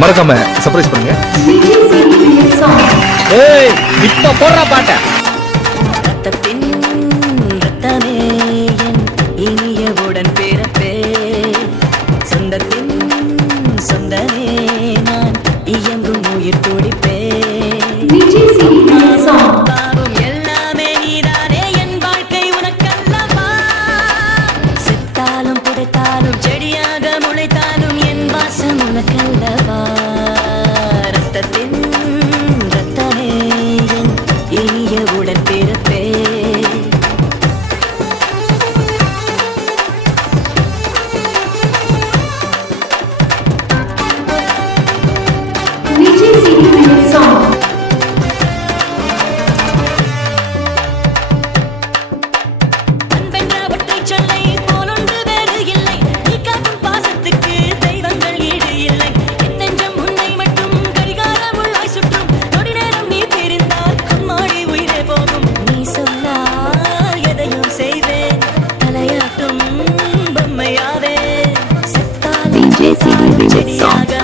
மறக்காம சர்ப்ரைஸ் பண்ணுங்க. ஏய் இப்ப போடுற பாட்ட. ரத்தத்தின் ரத்தமே என் இனியவுடன் பிறப்பே, சொந்தத்தின் சொந்தமே நான் இயங்கும் உயிர் துடிப்பே. பாவம் எல்லாமே நீதானே, என் வாழ்க்கை உனக்கல்லவா. செத்தாலும் புதைத்தாலும் செடியாக முளைத்தாலும் என் வாசம் உனக்கல்லவா. ரத்தத்தின் ரத்தமே என் இனியவுடன் பிறப்பே. அன்பென்ற ஒற்றைச் சொல்லை போலொன்று வேறு இல்லை, நீ காட்டும் பாசத்துக்கு தெய்வங்கள் ஈடு இல்லை. என் நெஞ்சம் உன்னை மட்டும் கடிகாரமுள்ளாய் சுற்றும், நொடி நேரம் நீ பிரிந்தால் அம்மாடி உயிரே போகும். நீ சொன்னால் எதையும் செய்வேன், தலையாட்டும் பொம்மையாவே. செத்தாலும் செடியாக